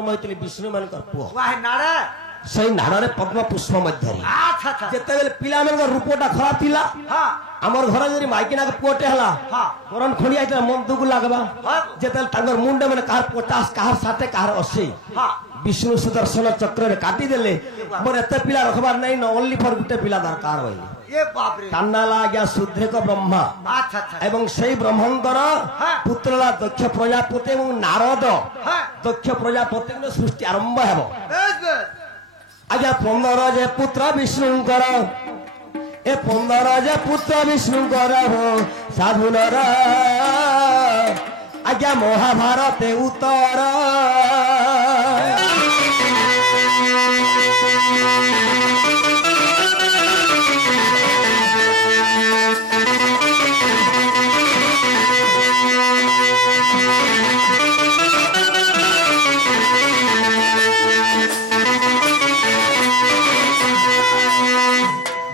विष्णु मान से नाड़े पद्म पुष्प मध्य जिते पिला रूपटा खराब थिला आमर घर जरी माइकिना के पुओटे हला करन खणी आइला मन दुगु लागबा जेते तांगर मुंडे माने car 50 car 60 car 80 Vishnu Sudarshan चक्र रे काटी देले मोर एते पिला रखबार नै न ओनली फॉर गुटे पिला दरकार होइले ये बाप रे कान्नाला गया शुद्रेक ब्रह्मा अच्छा एवं सेई ब्रह्मंकर पुत्रला दक्ष प्रजापति एवं नारद दक्ष प्रजापति ने सृष्टि आरंभ हेबो आज्ञा 15 जे पुत्र विष्णुंकर ए 15 जे पुत्र विष्णुंकर हो साधुनर आज्ञा महाभारत उत्तर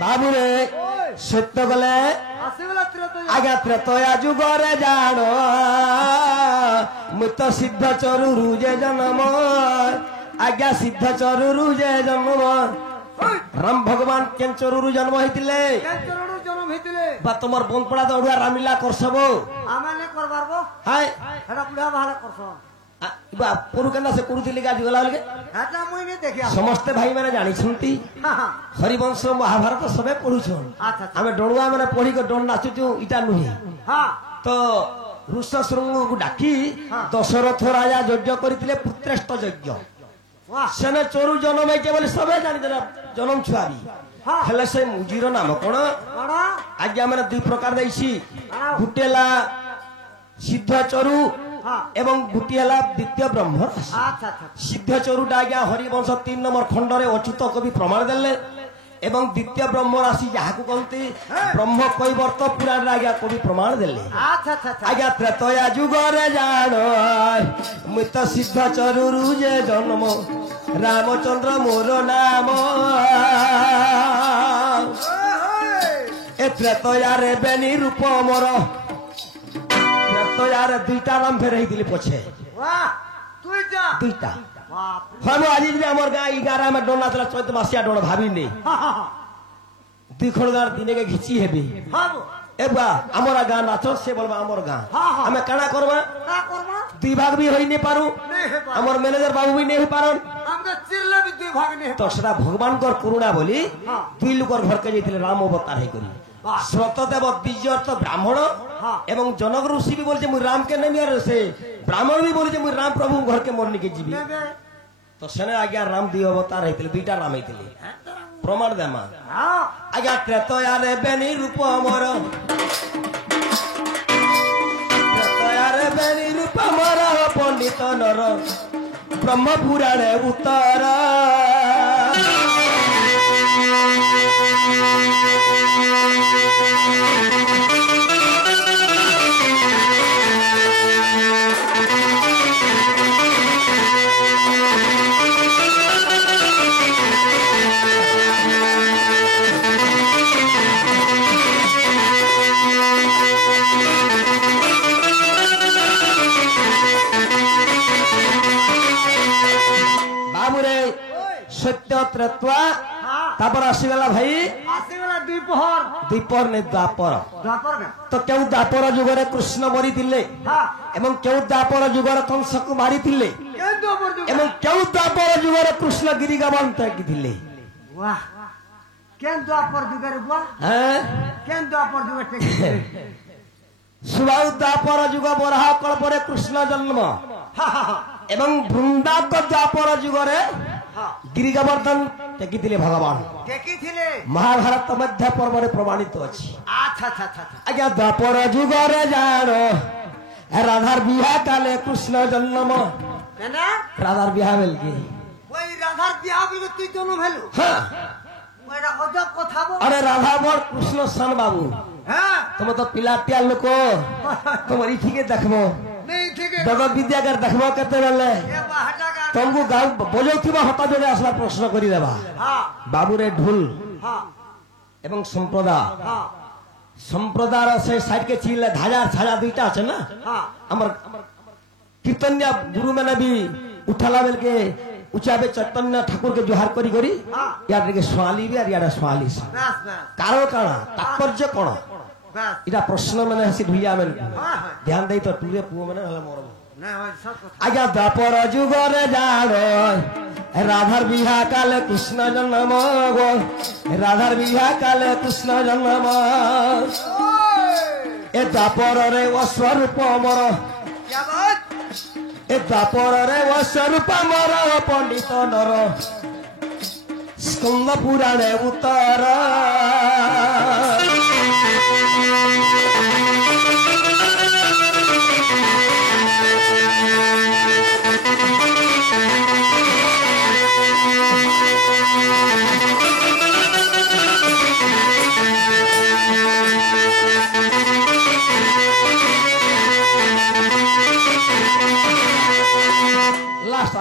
बाबू रे सत्य गले आज्ञा त्रेतया जुगरे जान मुत सिद्ध चरुरु जे जन्म आज्ञा सिद्ध चरुरु जे जन्म राम भगवान केन चरुरु जन्म होइतिले बा तमर बनपड़ा दौड़ुआ रामिला करसबो आमाने करबारबो हाय एडा बुढ़ा बाहला करसो बा पुरुकना से कुरुथिली गाज गला लगे हाटा मुई ने देखिया समस्त भाई माने जानि छंती हरिवंश महाभारत सबे पढुछन आमे डणुआ माने पढी के डण नाचुचु इटा नुही हां तो ऋष शृंग को डाकी दशरथ राजा यज्ञ करथिले पुत्रेष्ट यज्ञ वाह सेने चोरु जन्म होइके बोले सबे जानि देला जन्म छुआबी हेले से मुजीर नाम कोन आज्ञा माने दुई प्रकार दैछि गुटेला सिद्ध चोरु एवं गुटियाला द्वितीय ब्रह्म सिद्ध चरुटा आज्ञा हरिवंश 3 नंबर खंड रे अच्युत कवि प्रमाण देले एवं द्वितीय ब्रह्म राशि जहा को कहते ब्रह्म कैवर्त पुराण आज्ञा कवि प्रमाण देले आज्ञा त्रेतया जुग रे जान मृत सिद्ध चरुरु जे जन्म रामचंद्र मोर नाम ए त्रेतया रे बेनी रूप मोर तो यार दुईटा नाम फेर रही पछे दुईटा हम आज हमर गाँ 11 में डोना चला 14 मासिया डोन भाभी नहीं दुई खड़गार दिने के घिची हेबी ए बा हमर गाँ नाच से बोलबा हमर गाँ हमें काना करबा दुई भाग भी होई नहीं पारू हमर मैनेजर बाबू भी नहीं पारन हमके चिल्ला भी दुई भाग नहीं तो सदा भगवान कर करुणा बोली दुई लोकर घर के जइथिले राम अवतार हे करी श्रोतदेव द्विजर्थ ब्राह्मण एवं जनक ऋषि भी बोले मुझे राम के नहीं से ब्राह्मण भी बोले मुझे राम प्रभु घर के मोरनी के जीवी तो सेने आज्ञा राम दी अवतार हेतिले दुईटा राम हेतिले प्रमाण देमा आज्ञा त्रेतया रे बेनी रूप मोर त्रेतया रे बेनी रूप मोर पंडित नर ब्रह्म पुराण उत्तर सत्य त्रेत्वा तापर आसीगला भाई आसीगला द्विपहर ने द्वापर में तो केउ द्वापर जुग रे कृष्ण मरी दिले एवं केउ द्वापर जुग रे कंस को मारी दिले एवं केउ द्वापर जुग रे कृष्ण गिरी गमन तक दिले वाह केन द्वापर जुग रे बुआ हैं केन द्वापर जुग टे सुबाउ द्वापर जुग बराह कल्प रे कृष्ण जन्म एवं वृंदा को द्वापर जुग रे गिरी गोवर्धन टेकिथिले भगवान टेकिथिले महाभारत मध्य पर्व रे प्रमाणित अछि अच्छा अच्छा अच्छा आज्ञा द्वापर जुग रे जानो राधार बियाह काले कृष्ण जन्म केना राधार बियाह भेल की ओई राधार बियाह बिलो ती जन्म भेलु हां ओइरा अजब कथा बो अरे राधा मोर कृष्ण सन बाबू हां तुम तो पिलाटिया लोक तुम इठी के देखबो नहीं ठीक है जगत विद्यागर देखबो केते बेले ए बाहटा तुमको गाँव बजाउथिबा हता जने असला प्रश्न करी देबा बाबू रे ढोल एवं संप्रदाय से साइड के छिले धाजा छाजा दुईटा আছে ना हमर कीर्तनिया गुरु मैंने भी उठाला बेल के उचाबे चैतन्य ठाकुर के जोहार करी करी यार के स्वाली भी यार स्वाली कारण काना तात्पर्य कोन इटा प्रश्न माने हसी भैया में ध्यान दे तो तुरे पुओ माने हला मोर आज्ञा द्वापर जुग रे जानो राधार बिहा काले कृष्ण जन्म गो राधार बिहा काले कृष्ण जन्म ए द्वापर रे वो स्वरूप मोर क्या बात ए द्वापर रे वो स्वरूप मोर पंडित नर स्कंद पुराणे उतर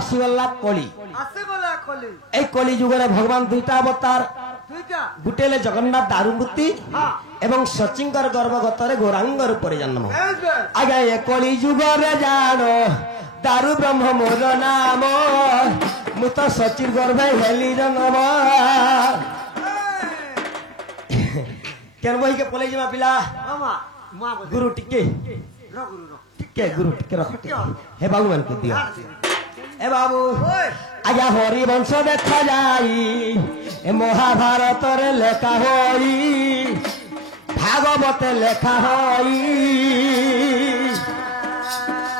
आसीगला कली ए कली जुगरे भगवान दुईटा अवतार गुटेले जगन्नाथ दारुमूर्ति एवं सचिंकर गर्भगतरे गौरांग रूपरे जन्म आज्ञा ए कली जुगरे जानो दारु ब्रह्म मोर नाम मुत सचिर गर्भ हेली जन्म केन बही के पले जमा पिला गुरु टिके गुरु टिके रख हे बाबू मन को दिया ए बाबू आज्ञा हरि वंश देखा जाई ए महाभारत रे लेखा होई भागवत लेखा होई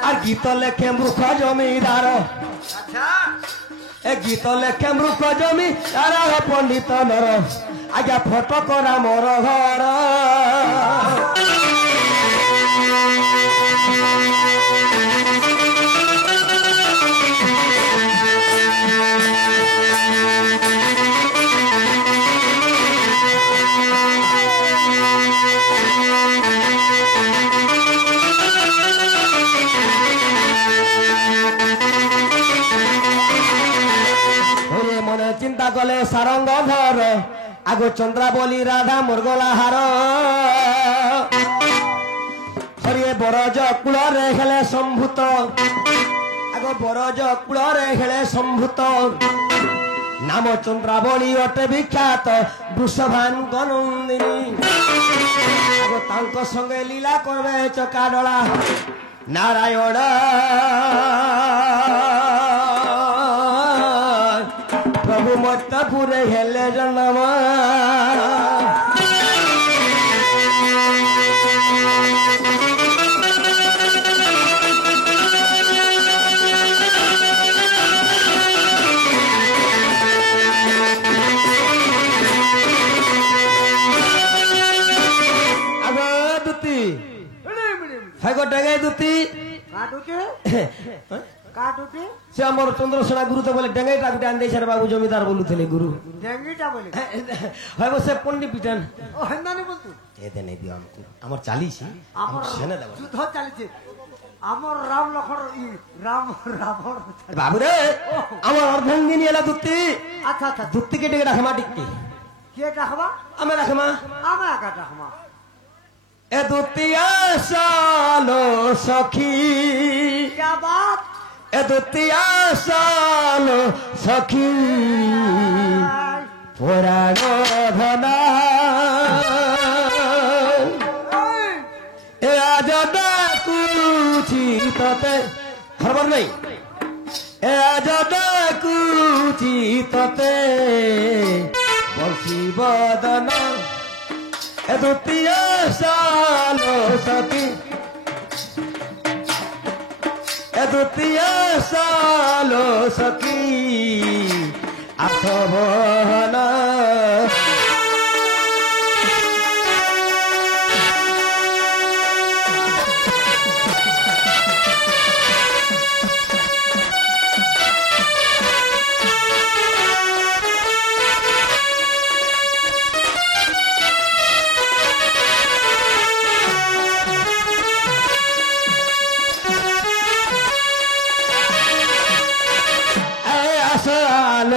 आ गीत लेखे मूर्ख जमीदार ए गीत लेखे मूर्ख जमीदार पंडित नर आज्ञा फटक मोर घर चिंता कले सारंग घर आगो चंद्रावली राधा मुरगला हार हरिये बरज कूल रे हेले संभूत आगो बरज कूल रे हेले संभूत नाम चंद्रावली अटे विख्यात वृषभान गनंदिनी आगो तांको संगे लीला करबे चकाडला नारायण प्रभु मत्तपुरे हेले जन्म डेगे दुती से हमर चंद्रसेना गुरु तो बोले डेंगेटा पिटान दे सर बाबू जमीदार बोलुथले गुरु डेंगेटा बोले होय बसे पंडी पिटान ओ हेंदा नै बोलतु ए दे नै दियो हमर चालीसी हमर सेना देबो युद्ध चालीसी हमर राम लखन राम रावण बाबू रे हमर अर्धंगिनी एला दुती अच्छा अच्छा दुती के डेगे राखमा टिक्की के राखमा आमे राखमा आमे का राखमा ए दुतिया सालो सखी क्या बात ए दुतिया सालो सखी पुराण धना ए आज डाकुची तते खबर नहीं ए आज डाकुची तते बंसी बदना ए दुतिया सालो सखी ए दुतिया सालो सखी आसबना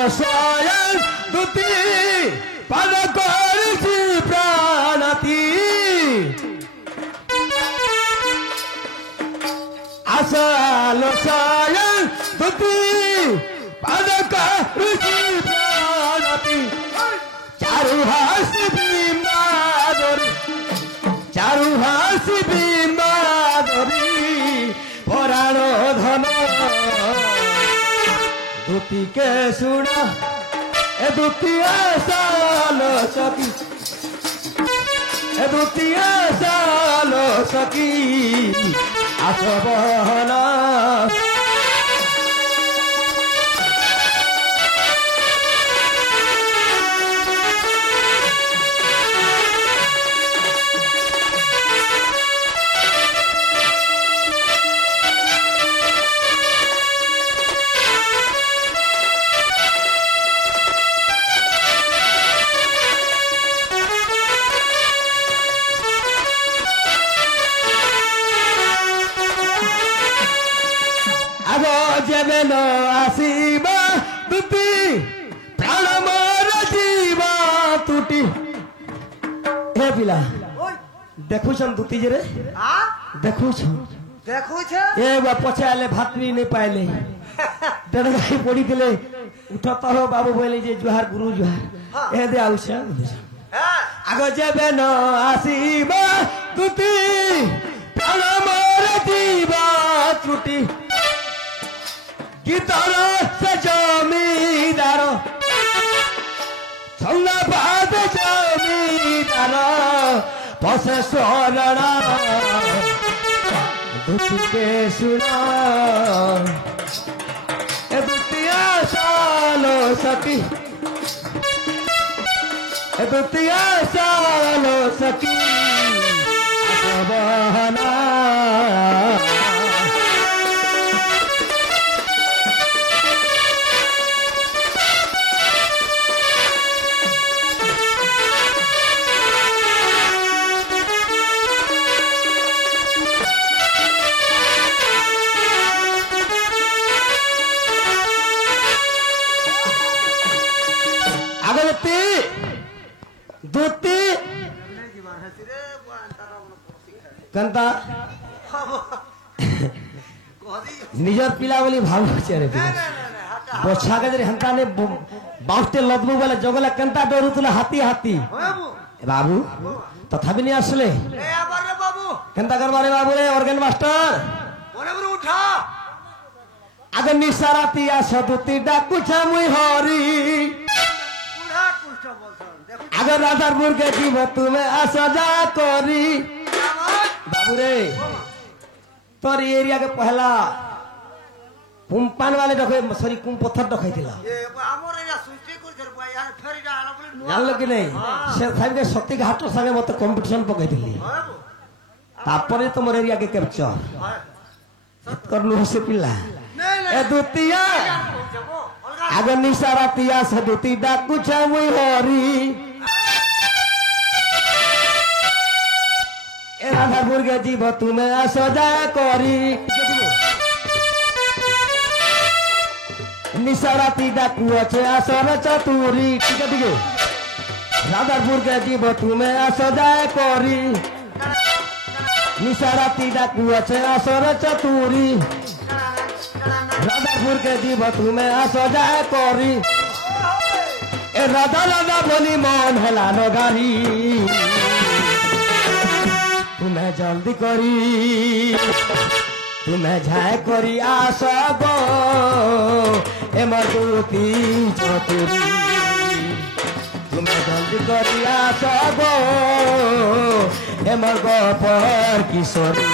स्वयं दुती पद करसी प्राणती आसल स्वयं দুতি পাদক রুচি প্রাণতি চারু হাসি বিমাদরি চারু হাসি বিমাদরি পরাণ ধন দুতিকে শুণ এ দুতিয়া সাল সখী এ দুতিয়া সাল সখী আসবহনা যেবে ন আসিবা দুতি প্রাণ মোর জীবা তুটি হে পিলা দেখুছন দুতি যে রে দেখুছন দেখুছে এ বা পছে আলে ভাতরি নেই পাইলে ডরগাই পড়ি দিলে উঠ তহ বাবু বলে যে জুহার গুরু জুহার এ দে আউছে আগ যেবে ন আসিবা দুতি প্রাণ মোর জীবা ত্রুটি গীতর সে জমিদার সন্ধ্যাবাদ জমিদার পশে শরণ দুটিকে শুণ এ দুটিয়া সাল সখী এ দুটিয়া সাল সখী বহনা দুতি কেনতা নিজের পিলা বলি ভাবুছে রে বছা কে যদি হেন্তা নে বাউতে লদবু বলে জগলে কেনতা ডরুতুলে হাতি হাতি বাবু তথাপি নি আসলে কেনতা করবারে বাবু রে অর্গান মাস্টার উঠা আগে নিসারাতি আস দুতি ডাকুছে মুই হরি আগে রাধারপুরকে জীব তুমি আসা যা করি बाबू रे तोर एरिया के पहला कुंपान वाले रखे सॉरी कुम पत्थर रखाई थिला ए हमर एरिया सृष्टि कर दर भाई यार फेर जा आला बोले जान लो कि नहीं से साहब के शक्ति घाट संगे मत कंपटीशन पकई थिली तापरे तुमर एरिया के कैप्चर करनु से पिला ए दुतिया आगे निसारातिया से दुती डाकू छमुई हरी राधापुर के जीव तुम्हें सजा करी निसाराती डाकू अच्छे आसर चतुरी ठीक है राधापुर के जीव तुम्हें सजा करी निसाराती डाकू अच्छे आसर चतुरी राधापुर के जीव तुम्हें सजा करी ए राधा राधा बोली मन हला नगारी तुम्हें जल्दी करी तुम्हें झाए करी आसब ए मधुती चतुरी तुम्हें जल्दी करी आसब ए मर पर किशोरी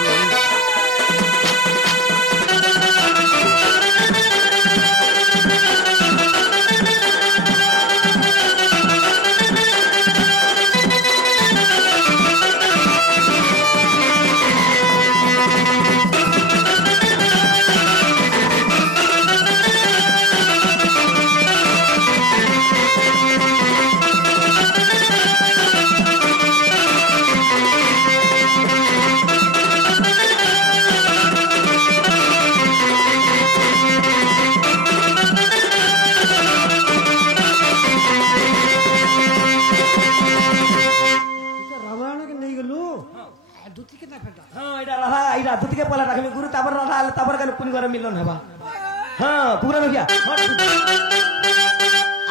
হ্যাঁ পুরা নখিয়া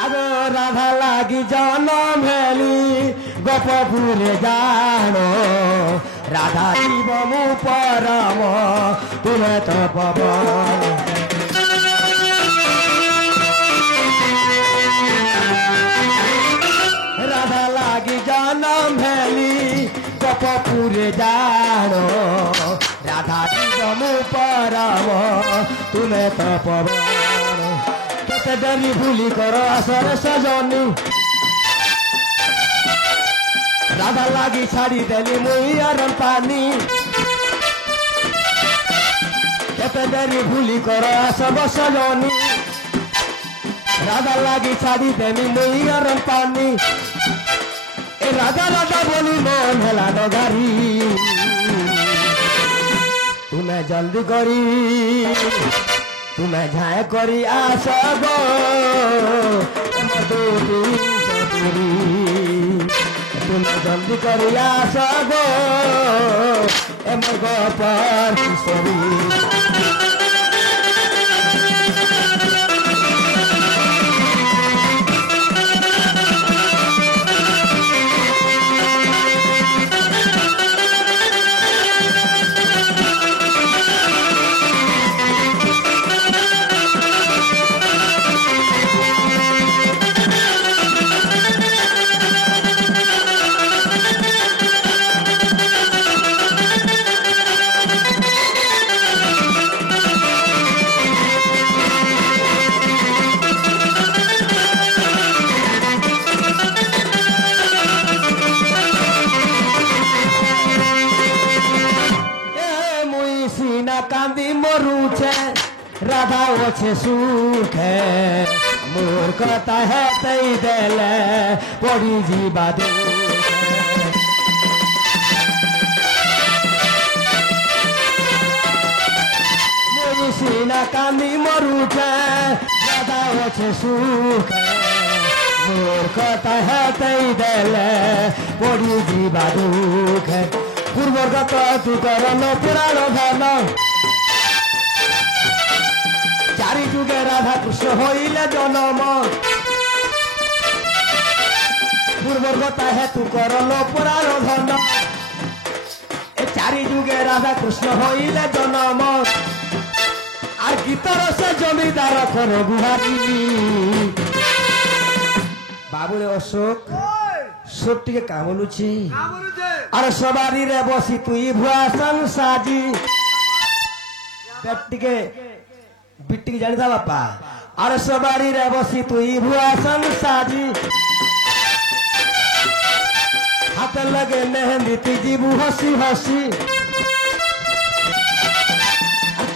আগ রাধা লাগি জনম হেলি গোপপুরে জানো রাধা শিব মু পরম তুলে তো পবন রাধা লাগি জনম হেলি গোপপুরে জানো রাধা শিব মু পরম তুলে তো পবন কেতে ডেরি ভুলি কর আসরে সজনী রাধা লাগি ছাড়ি দেলি মুই আর পানি কেতে ডেরি ভুলি কর আসব সজনী রাধা লাগি ছাড়ি দেলি মুই আর পানি এ রাধা রাধা বলি মন হেলা ডগারি তুমি জলদি করি তুমি ঝায় করি আস গো তুমি জলদি করি আস গো এমর গোপাল কিশোরী কান্দি মরুছে রাধা ওছে সুখে মোর কথা হেতেই দেলে পড়ি ଯିବା মোর সিনা কান্দি মরুছে রাধা ওছে সুখে মোর কথা হেতেই দেলে পড়ি ଯିବା দুখে পূর্বর কথা তু করন পুরাণ ধন চারি যুগে রাধা কৃষ্ণ হইলে জনম পূর্বর কথা হেতু করল পুরাণ ধন এ চারি যুগে রাধা কৃষ্ণ হইলে জনম আর গীতর সে জমিদার কর গুহারি বাবুরে অশোক সুর টিকে কামলুছি আর সবারি রে বসি তুই ভুয়াসন সাজি বেটিকে বিটিকে জানি দা বাপা আর সবারি রে বসি তুই ভুয়াসন সাজি হাত লগে মেহেন্দি তুই জীবু হসি হসি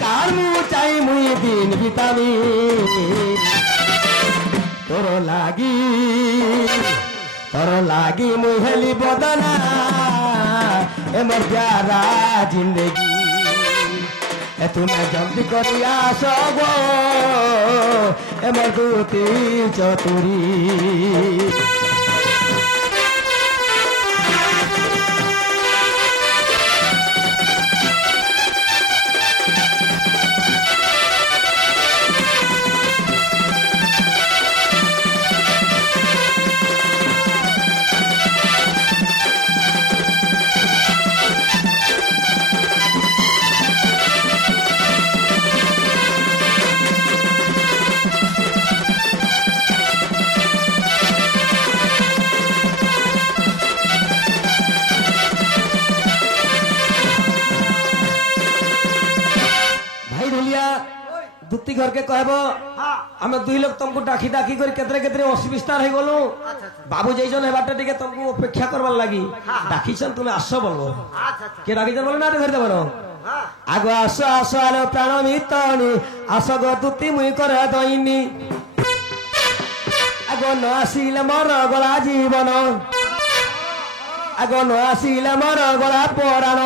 কার মু চাই মুই দিন বিতামি তোর লাগি মুই হেলি বদনা এমর প্যারা জিন্দগি এ তুমি জলদি করি আস গো এমর দুতি চতুরি দুতি ঘরকে কহব আমি দুই লোক তোমাকে ডাকি ডাকি করে কেতরে কেতরে অসুবিস্তার হয়ে গলু বাবু যেইজন হেবারটা টিকে তোমাকে অপেক্ষা করবার লাগি ডাকিছেন তুমি আস বলবো কে ডাকিছেন বলো না ধরতে পারো আগ আস আস আলো প্রাণ মিতনি আস গো দুতি মুই করে দইনি আগ ন আসিলে মর গলা জীবন আগ ন আসিলে মর গলা পরাণ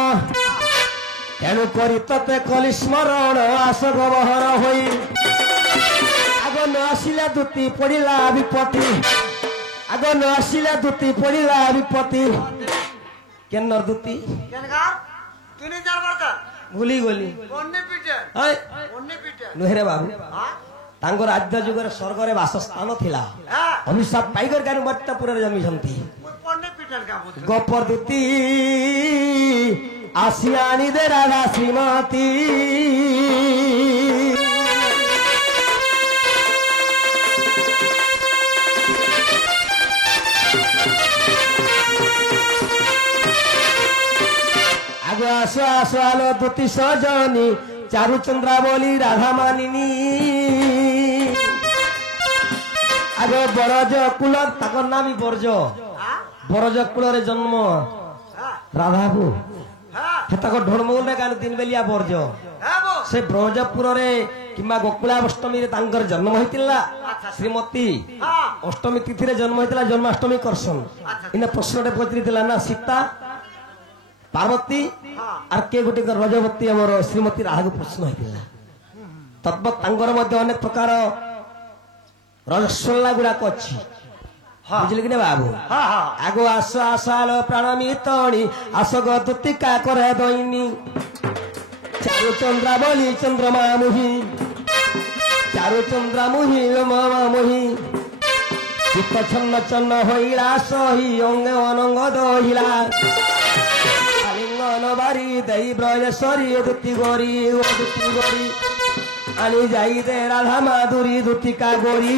তেণু করি ততে কলি স্মরণ আস গবহর হই আগ ন আসিলে দুতি পড়িলা বিপত্তি আগ ন আসিলে দুতি পড়িলা বিপত্তি কেন দুতি ଭୁଲି ଗଲି ଅନ୍ନେ ପିଟେ ହାଏ ଅନ୍ନେ ପିଟେ ନୁହେରେ ବାବୁ ହଁ ତାଙ୍କ ରାଜ୍ୟ ଯୁଗରେ ସ୍ୱର୍ଗରେ ବାସସ୍ଥାନ ଥିଲା ହଁ ଅଭିଶାପ ପାଇକରି କାନି ମର୍ତ୍ତ୍ୟପୁରରେ ଜନ୍ମିଛନ୍ତି ଅନ୍ନେ ପିଟେ କା ବୁଝ ଗୋପଦୂତି আসি আনি দে রাধা শ্রীমতী আগে আসো আসো আলো দুটি সজনী চারুচন্দ্রা বলি রাধা মানিনী আগে বরজ কুল তাকর নামই বরজ বরজ কুলরে জন্ম রাধাবু তাকর ঢোলমৌলে গান দিন বেলিয়া বর্জ সে ব্রজপুরে কিংবা গোকুলাষ্টমী তাঙ্কর জন্ম হয়েছিলা শ্রীমতী অষ্টমী তিথিরে জন্ম হয়েছিল জন্মাষ্টমী করসন ইনা প্রশ্নটা পচারিলা না সীতা পার্বতী আর কে গোটে রজবতী আমার শ্রীমতী রাধাকে প্রশ্ন হয়েছিল তদ্বৎ তাঙ্কর মধ্যে অনেক প্রকার রজস্বলা গুড়াক অছি বুঝলি কি না বাবু আগো আস আসাল প্রাণমী তণি আস গতুতিকা করে দৈনি চারু চন্দ্রা বলি চন্দ্রমা মুহি চারু চন্দ্রা মুহি মামা মুহি চিত্ত ছন্ন চন্ন হইলা সহি অঙ্গে অনঙ্গ দহিলা আলিঙ্গন বাড়ি দেই ব্রজেশ্বরী দুতি গরি ও দুতি গরি আনি যাই দে রাধা মাধুরী দুতিকা গরি